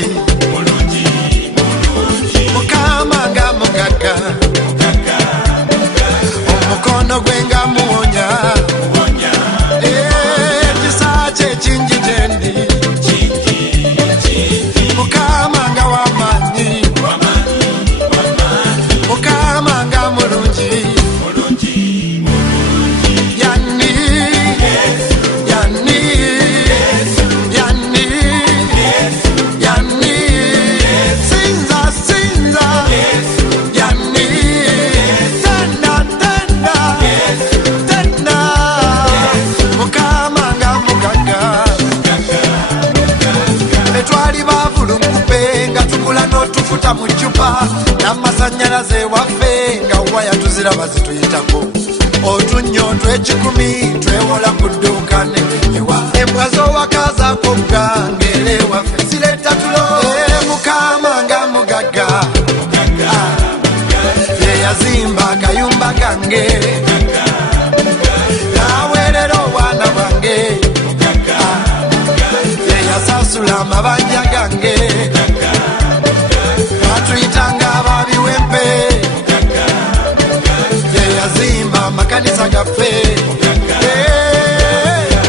mulungi Mukama nga mugaga omukono gwe nga muwonya ekisa kye kingi gyendi Mukama nga w'amaanyi Mukama nga mulungi muchupa n'amasanyalaze waffe nga waya tuziraba zituyitako otunyo tw'ekikumi twewola ku dduuka nebenyewa embwa z'owakazaako bwangere waffe zireta tulo Mukama nga mugaga yeyazimba akayumba gange n'aweerera obwana bwange yeyasasula amabanja gange tuyitanga ababiwempe yeyazimba amakanisa gaffe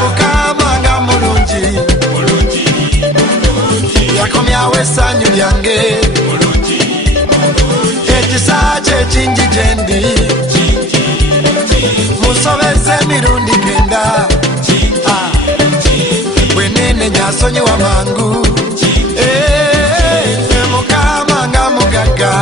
Mukama nga mulungi yakomyawo essanyu lyange ekisa kye kingi gyendi musobeze emirundi 9 bwenenenya asonyiwa mangu Mukama nga mugaga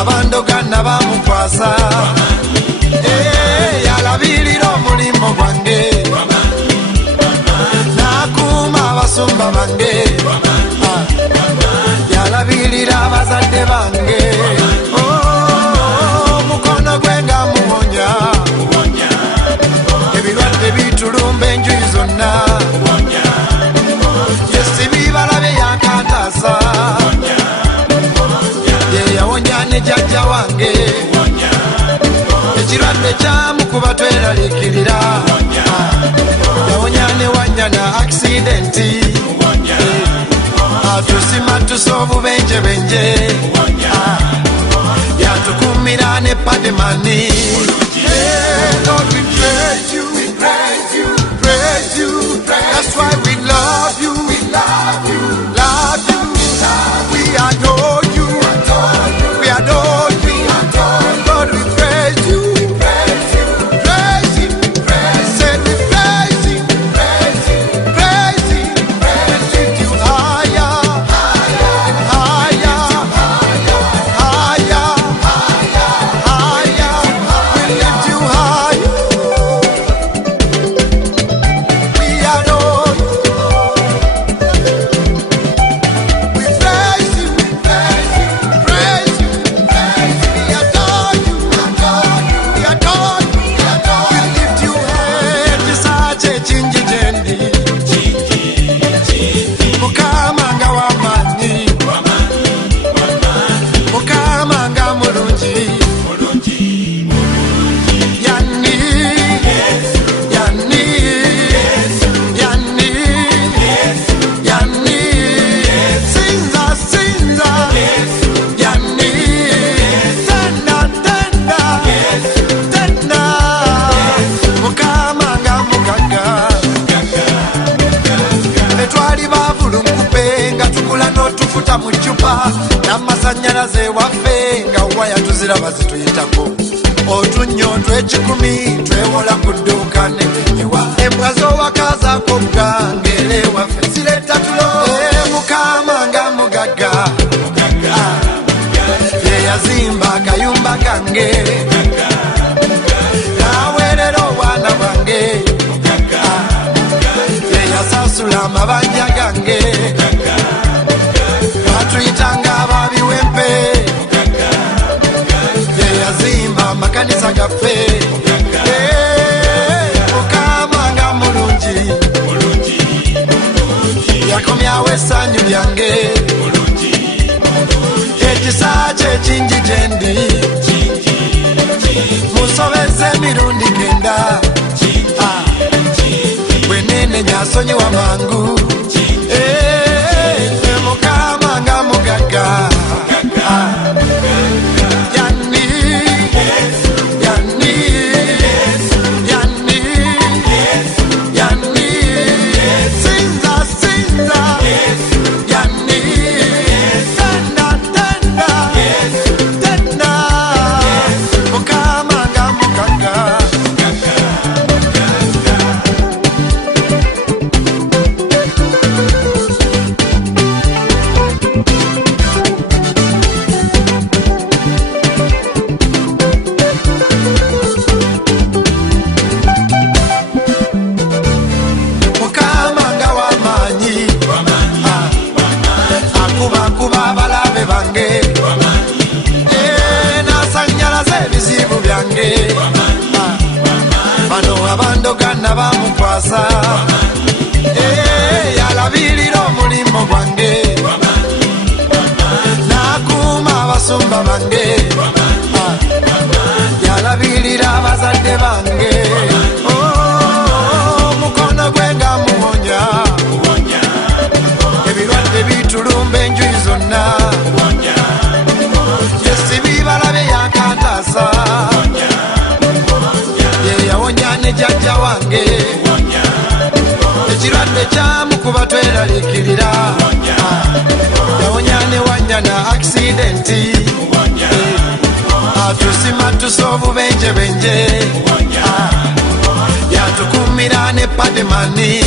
abandogana bamukwasa yalabirira omulimo gwange n'akuuma abasumba bange yalabirira abazadde bange omukono gwe nga muwonya ebirwadde bitulumba enjuyi zonna yesibibalabe yakataasa jajja wange ekirwadde kyamukuba tweralikirira yawonya ne wanya na aksidenti atusima tusa obubenjebenje yatukumira ne pademani Lord, we praise you, we praise you, praise you. That's why we love you, we love you, love you. We adore you, we adore you. Lord, we praise you, praise you, praise you, praise you. Say we praise you, praise you, praise you, praise you. Lift you higher, higher, higher, higher, higher. We lift you higher. We adore you. We praise you, praise you, praise you, praise you. We adore you, adore you, we adore you, we adore you. We lift you high. Kisache chinji jendi, Mukama nga w'amaanyi, Mukama nga mulungi. Yani, yani, yani, yani. Sinza, sinza, yani. Tenda, tenda, tenda. Mukama nga mugaga. Etwali bavulu nkupe nga tukula n'otufuta mu ccupa n'amasanyalaze waffe nga waya tuziraba zituyitako otunyo tw'ekikumi twewola ku dduukane embwa z'owakazaako bugangere waffe ziretta tulo mukama nga mugagga yeyazimba akayumba kange naweerera obwana bwange yeyasasula amabanja gange batuyitanga ababiwempe yeyazimba amakanisa gaffe mukama nga mulungi yakomyawo essanyu lyange ekisa kye kingi gyendi musobeze emirundi 9 bwenene nyasonyiwa mangu mukama nga mugagga yanni yanni yanni yanni sinza sinza yanni tenda tenda tenda mukama nga mugagga abandogana bamukwasa yalabirira omulimo gwange nakuuma abasumba bange yalabirira abazadde bange mukono gwe nga muwonya ebirwadde bitulumba enjuyi zonna yesibibalabe yakataasa ne jjajja wange ekirwadde kyamukuba tweralikirira yawonya ne wanyana aksidenti atusima tusa obubenjebenje yatukumira ne pademani